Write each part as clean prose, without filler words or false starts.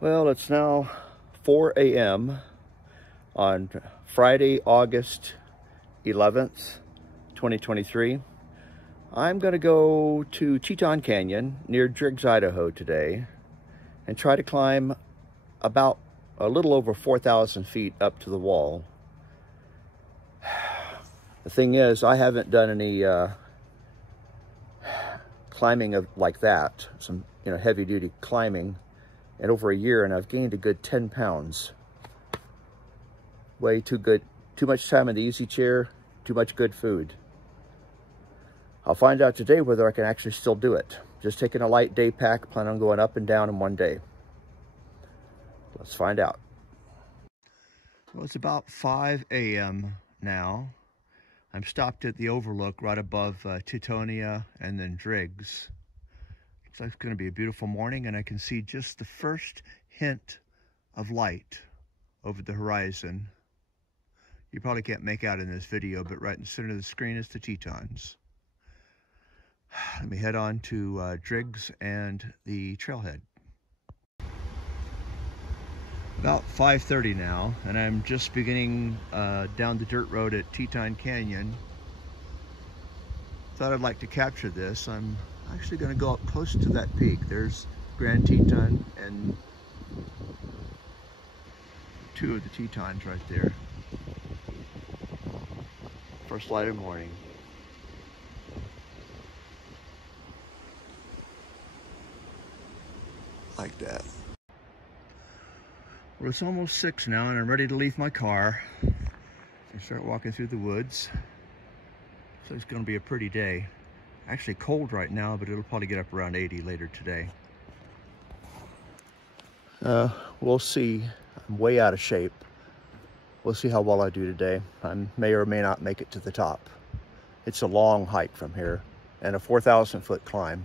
Well, it's now 4 a.m. on Friday, August 11th, 2023. I'm going to go to Teton Canyon near Driggs, Idaho today and try to climb about a little over 4,000 feet up to the wall. The thing is, I haven't done any climbing like that, some heavy-duty climbing, in over a year, and I've gained a good 10 pounds. Way too good. Too much time in the easy chair, too much good food. I'll find out today whether I can actually still do it. Just taking a light day pack, plan on going up and down in one day. Let's find out. Well, it's about 5 a.m. now. I'm stopped at the overlook right above Tetonia and then Driggs. Looks like it's going to be a beautiful morning, and I can see just the first hint of light over the horizon. You probably can't make out in this video, but right in the center of the screen is the Tetons. Let me head on to Driggs and the trailhead. About 5:30 now, and I'm just beginning down the dirt road at Teton Canyon. Thought I'd like to capture this. I'm actually going to go up close to that peak. There's Grand Teton and two of the Tetons right there. First light of morning. Like that. Well, it's almost 6 now, and I'm ready to leave my car and start walking through the woods. So it's going to be a pretty day. Actually cold right now, but it'll probably get up around 80 later today. We'll see. I'm way out of shape. We'll see how well I do today. I may or may not make it to the top. It's a long hike from here and a 4,000-foot climb.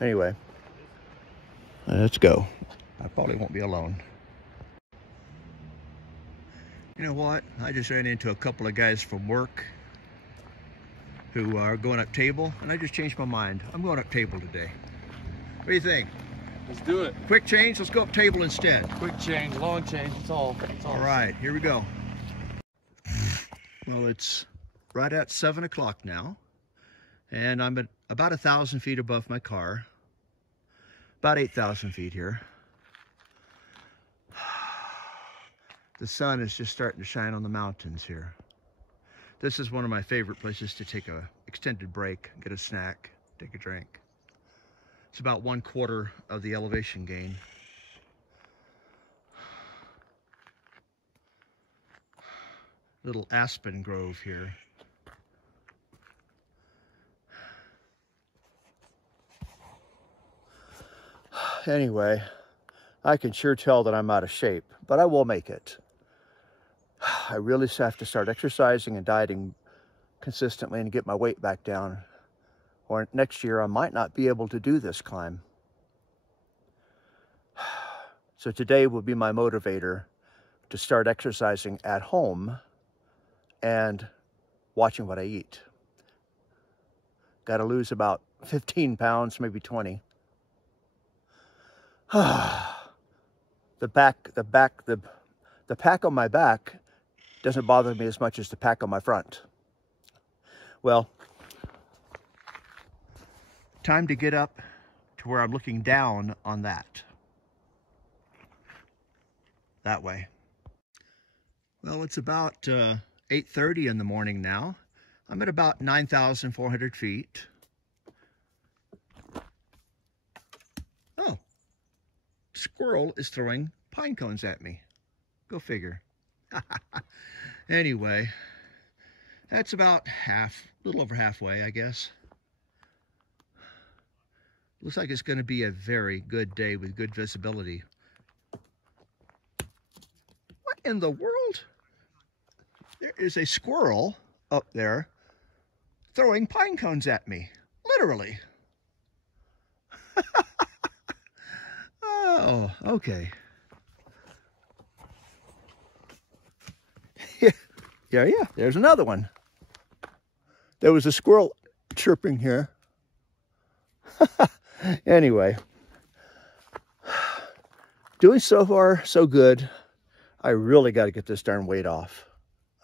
Anyway, let's go. I probably won't be alone. You know what? I just ran into a couple of guys from work who are going up Table, and I just changed my mind. I'm going up Table today. What do you think? Let's do it. Quick change? Let's go up Table instead. Quick change, long change, it's all. All right, here we go. Well, it's right at 7 o'clock now, and I'm at about 1,000 feet above my car. About 8,000 feet here. The sun is just starting to shine on the mountains here. This is one of my favorite places to take a extended break, get a snack, take a drink. It's about 1/4 of the elevation gain. Little aspen grove here. Anyway, I can sure tell that I'm out of shape, but I will make it. I really have to start exercising and dieting consistently and get my weight back down, or next year I might not be able to do this climb. So today will be my motivator to start exercising at home and watching what I eat. Got to lose about 15 pounds, maybe 20. The pack on my back doesn't bother me as much as the pack on my front. Well, time to get up to where I'm looking down on that way. Well, it's about 8:30 in the morning now. I'm at about 9,400 feet. Oh, squirrel is throwing pine cones at me. Go figure. Anyway, that's about a little over halfway, I guess. Looks like it's going to be a very good day with good visibility. What in the world? There is a squirrel up there throwing pine cones at me. Literally. Oh, okay. Yeah, there's another one. There was a squirrel chirping here. Anyway, Doing so far so good. I really got to get this darn weight off.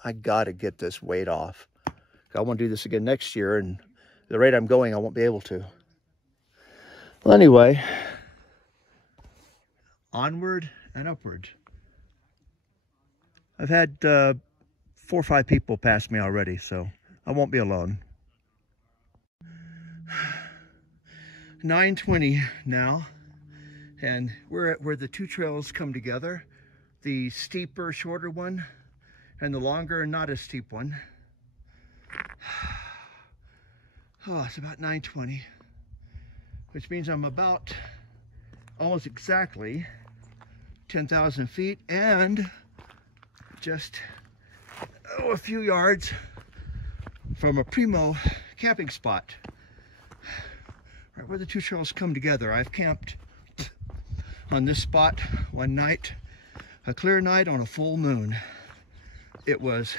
I got to get this weight off. I want to do this again next year, and the rate I'm going, I won't be able to. Well, anyway, onward and upward. I've had 4 or 5 people pass me already, so I won't be alone. 9:20 now, and we're at where the 2 trails come together. The steeper, shorter one, and the longer and not as steep one. Oh, it's about 9:20, which means I'm about almost exactly 10,000 feet and just a few yards from a primo camping spot. Right where the 2 trails come together. I've camped on this spot one night, a clear night on a full moon. It was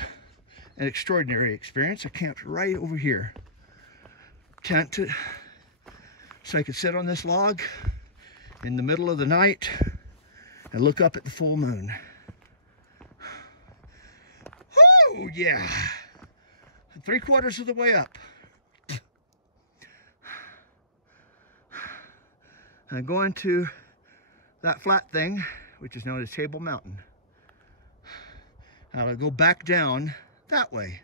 an extraordinary experience. I camped right over here. Tented so I could sit on this log in the middle of the night and look up at the full moon. Oh yeah, 3/4 of the way up. I'm going to that flat thing, which is known as Table Mountain. I'll go back down that way.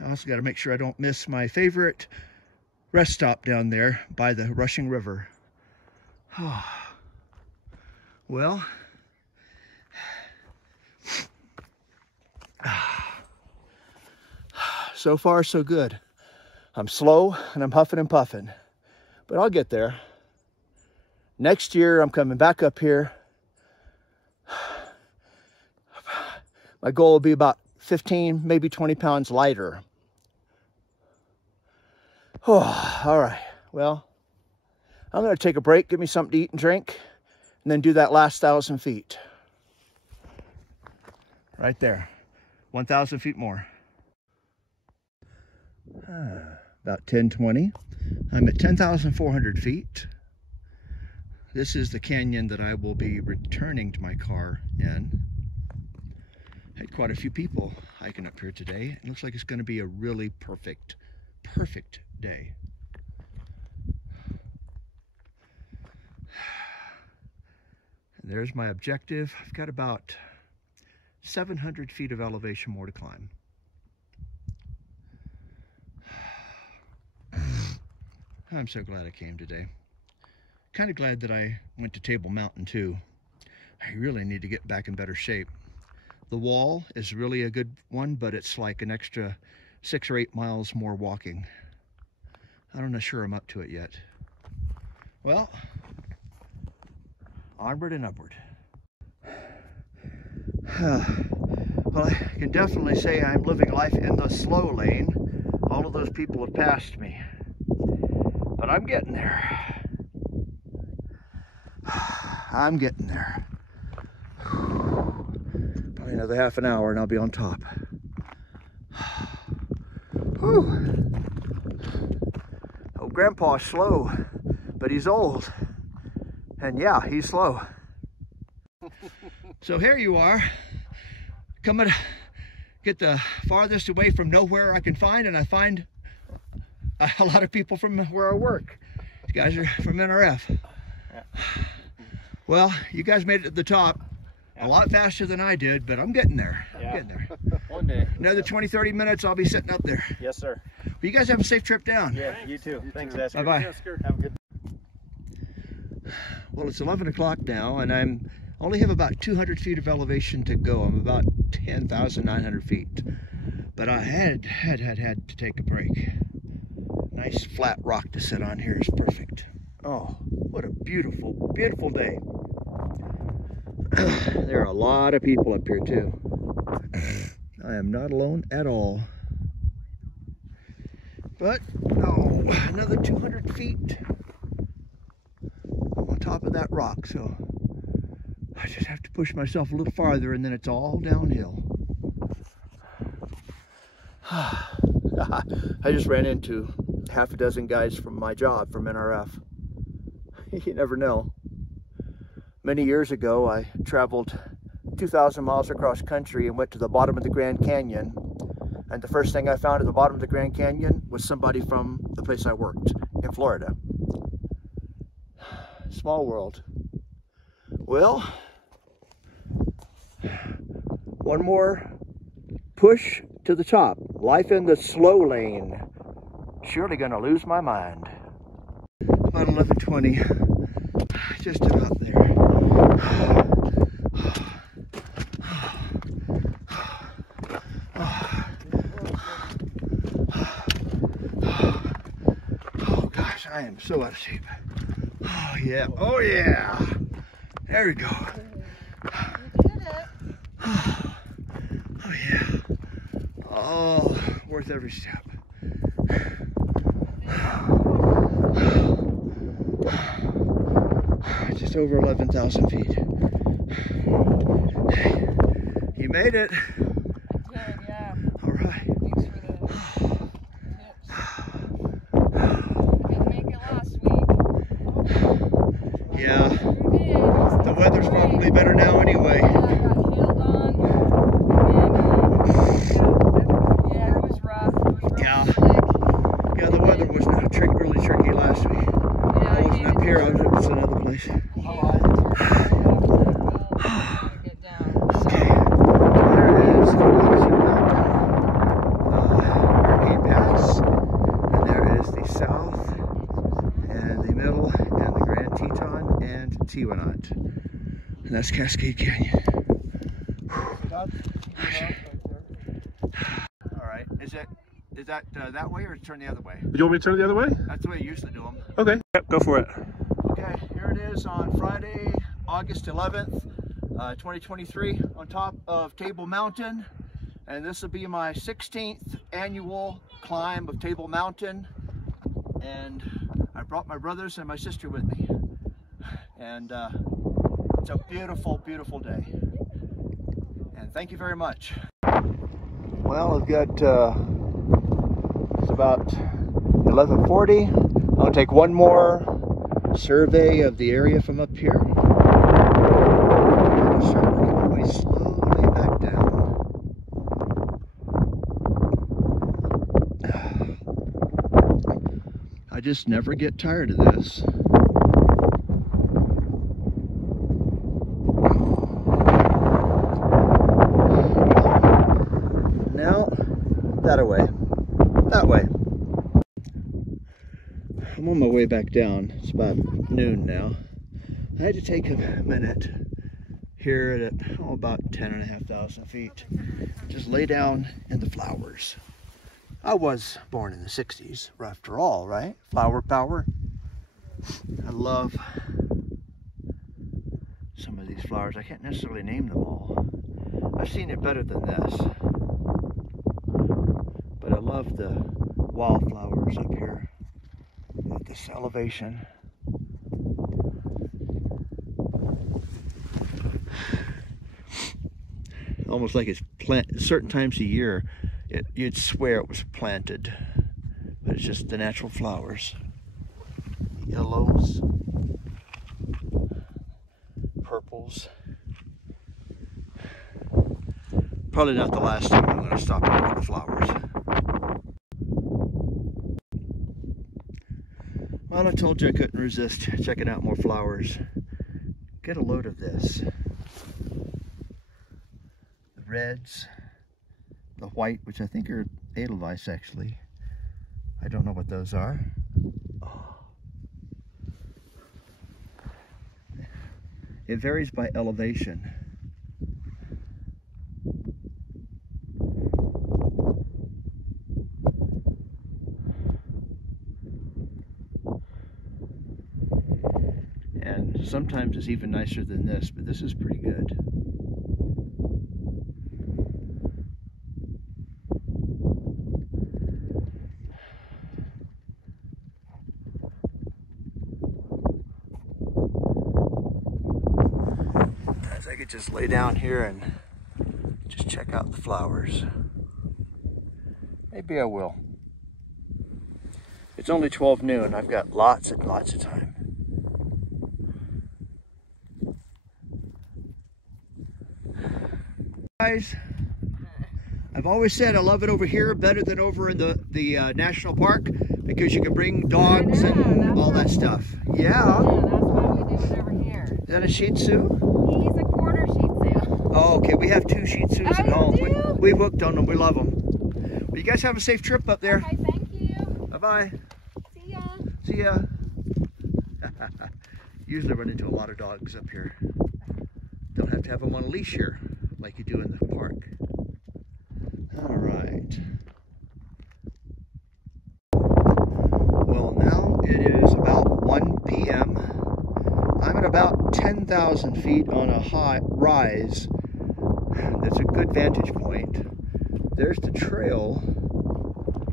I also got to make sure I don't miss my favorite rest stop down there by the rushing river. Well, so far so good. I'm slow and I'm huffing and puffing, but I'll get there. Next year I'm coming back up here. My goal will be about 15, maybe 20 pounds lighter. Oh, all right. Well, I'm going to take a break, get me something to eat and drink, and then do that last 1,000 feet. Right there. 1,000 feet more. About 10:20. I'm at 10,400 feet. This is the canyon that I will be returning to my car in. Had quite a few people hiking up here today. It looks like it's going to be a really perfect day. And there's my objective. I've got about 700 feet of elevation more to climb. I'm so glad I came today. Kind of glad that I went to Table Mountain too. I really need to get back in better shape. The wall is really a good one, but it's like an extra 6 or 8 miles more walking. I'm not sure I'm up to it yet. Well, onward and upward. Well, I can definitely say I'm living life in the slow lane. All of those people have passed me. But I'm getting there. I'm getting there. Probably another half an hour and I'll be on top. Whew. Oh, Grandpa's slow, but he's old. And yeah, he's slow. So here you are, coming to get the farthest away from nowhere I can find, and I find a lot of people from where I work. You guys are from NRF. Yeah. Well, you guys made it to the top a lot faster than I did, but I'm getting there. I'm getting there. One day. Another 20, 30 minutes, I'll be sitting up there. Yes, sir. Well, you guys have a safe trip down. Yeah, you too. Thanks, Esker. Bye-bye. Have a good day. Well, it's 11 o'clock now, and I'm only have about 200 feet of elevation to go. I'm about 10,900 feet. But I had to take a break. Nice flat rock to sit on here is perfect. Oh, what a beautiful, beautiful day. There are a lot of people up here too. I am not alone at all. But, oh, another 200 feet. I'm on top of that rock, so I just have to push myself a little farther and then it's all downhill. I just ran into half a dozen guys from my job from NRF. You never know. Many years ago, I traveled 2,000 miles across country and went to the bottom of the Grand Canyon. And the first thing I found at the bottom of the Grand Canyon was somebody from the place I worked in Florida. Small world. Well, one more push to the top. Life in the slow lane. Surely gonna lose my mind. About 11:20, just about there. Oh gosh, I am so out of shape. Oh yeah, oh yeah. There we go. You did it. Oh yeah. Oh, worth every step. Just over 11,000 feet. You made it. I did, yeah. All right. Thanks for the tips. I didn't make it last week. Yeah. You did. The weather's probably better now anyway. Yeah, I got hailed on. And, yeah, it was rough. It was really Yeah. slick. Yeah, the weather was not really tricky last week. Yeah, I wasn't up here, it was another place. Get down. Okay. There is the Mountian Hurricane Pass. And there is the south, and the middle, and the Grand Teton, and Teton. And that's Cascade Canyon. All right, is that that way or turn the other way? Do you want me to turn it the other way? That's the way you usually do them. Okay. Yep, go for it. Okay, here it is on Friday, August 11th, 2023, on top of Table Mountain. And this will be my 16th annual climb of Table Mountain. And I brought my brothers and my sister with me. And it's a beautiful, beautiful day. And thank you very much. Well, I've got, it's about 11:40. I'll take one more survey of the area from up here. I'm gonna start working my way slowly back down. I just never get tired of this. Now, that way. That way. I'm on my way back down. It's about noon now. I had to take a minute here at about 10,500 feet. Just lay down in the flowers. I was born in the 60s, after all, right? Flower power. I love some of these flowers. I can't necessarily name them all. I've seen it better than this. But I love the wildflowers up here at this elevation. Almost like it's planted. Certain times a year, you'd swear it was planted, but it's just the natural flowers. Yellows, purples. Probably not the last time I'm going to stop and look at the flowers. Well, I told you I couldn't resist checking out more flowers. Get a load of this. The reds, the white, which I think are edelweiss actually. I don't know what those are. Oh. It varies by elevation. And sometimes it's even nicer than this, but this is pretty good. As I could just lay down here and just check out the flowers. Maybe I will. It's only 12 noon. I've got lots and lots of time. guys. I've always said I love it over here better than over in the national park because you can bring dogs and all that stuff. Yeah. Yeah, that's why we do it over here. Is that a Shih Tzu? He's a quarter Shih Tzu. Oh, okay. We have 2 Shih Tzus at you home. do? We've hooked on them. We love them. Well, you guys have a safe trip up there. Okay, thank you. Bye-bye. See ya. See ya. Usually run into a lot of dogs up here. Don't have to have them on a leash here like you do in the park. All right. Well, now it is about 1 p.m. I'm at about 10,000 feet on a high rise. That's a good vantage point. There's the trail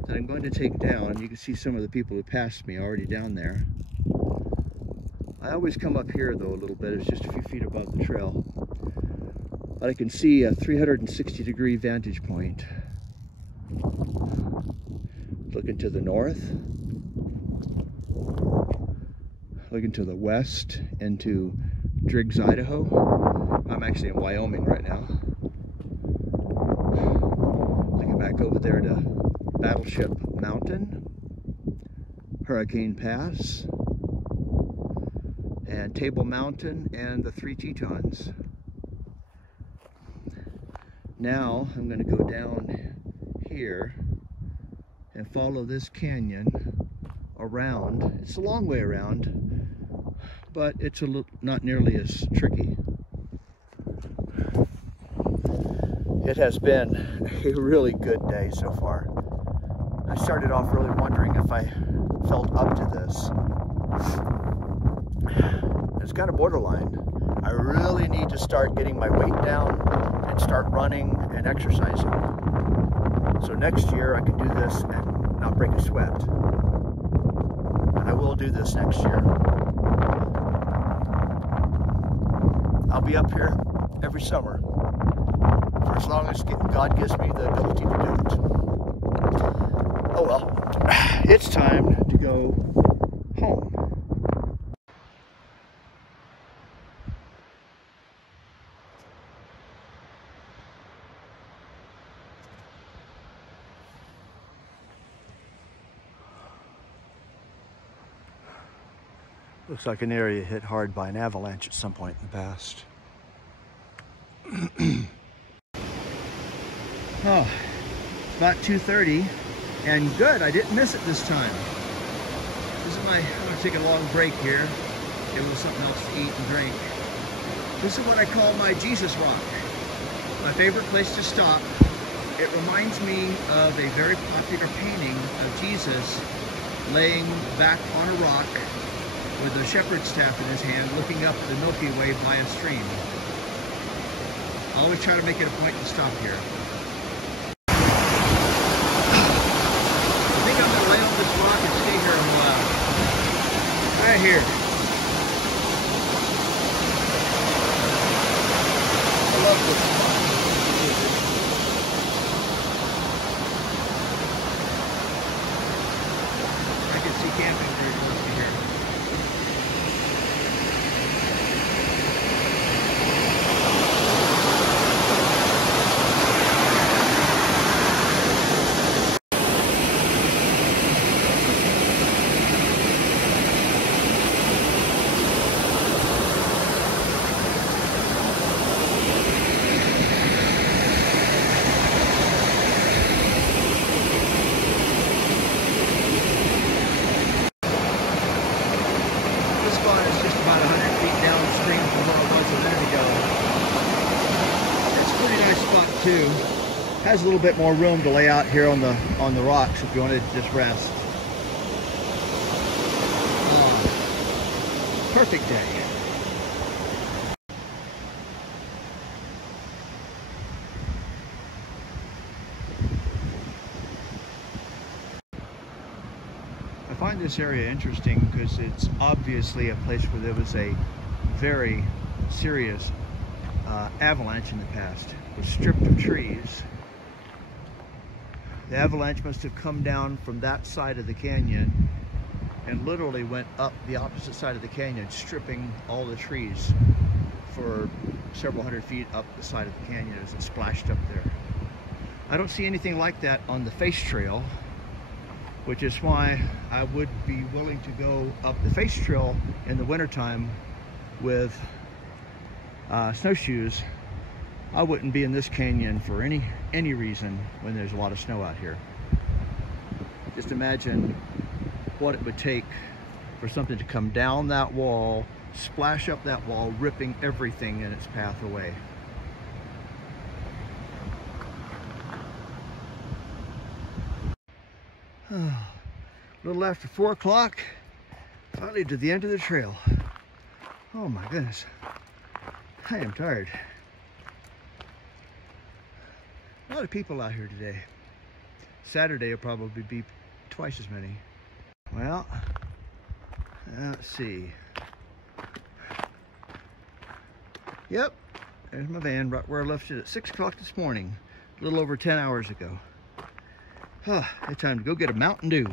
that I'm going to take down. You can see some of the people who passed me already down there. I always come up here though a little bit. It's just a few feet above the trail. But I can see a 360-degree vantage point. Looking to the north, looking to the west into Driggs, Idaho. I'm actually in Wyoming right now. Looking back over there to Battleship Mountain, Hurricane Pass, and Table Mountain, and the 3 Tetons. Now I'm going to go down here and follow this canyon around. It's a long way around, but it's not nearly as tricky. It has been a really good day so far. I started off really wondering if I felt up to this. It's kind of borderline. I really need to start getting my weight down and start running and exercising. So next year I can do this and not break a sweat. And I will do this next year. I'll be up here every summer for as long as God gives me the ability to do it. Oh well, it's time to go home. Looks like an area hit hard by an avalanche at some point in the past. Oh, it's about 2:30, and good, I didn't miss it this time. I'm gonna take a long break here, give them something else to eat and drink. This is what I call my Jesus Rock. My favorite place to stop. It reminds me of a very popular painting of Jesus laying back on a rock with a shepherd's staff in his hand, looking up the Milky Way by a stream. I always try to make it a point to stop here. I think I'm going to lay on this rock and stay here a while. Right here. I love this spot. I can see camping very close to here. Has a little bit more room to lay out here on the rocks if you wanted to just rest. Perfect day. I find this area interesting because it's obviously a place where there was a very serious avalanche in the past. It was stripped of trees. The avalanche must have come down from that side of the canyon and literally went up the opposite side of the canyon, stripping all the trees for several hundred feet up the side of the canyon as it splashed up there. I don't see anything like that on the face trail, which is why I would be willing to go up the face trail in the wintertime with snowshoes. I wouldn't be in this canyon for any reason when there's a lot of snow out here. Just imagine what it would take for something to come down that wall, splash up that wall, ripping everything in its path away. A little after 4 o'clock, finally to the end of the trail. Oh my goodness, I am tired. A lot of people out here today. Saturday will probably be twice as many. Well, let's see. Yep, there's my van right where I left it at 6 o'clock this morning, a little over 10 hours ago. It's time to go get a Mountain Dew.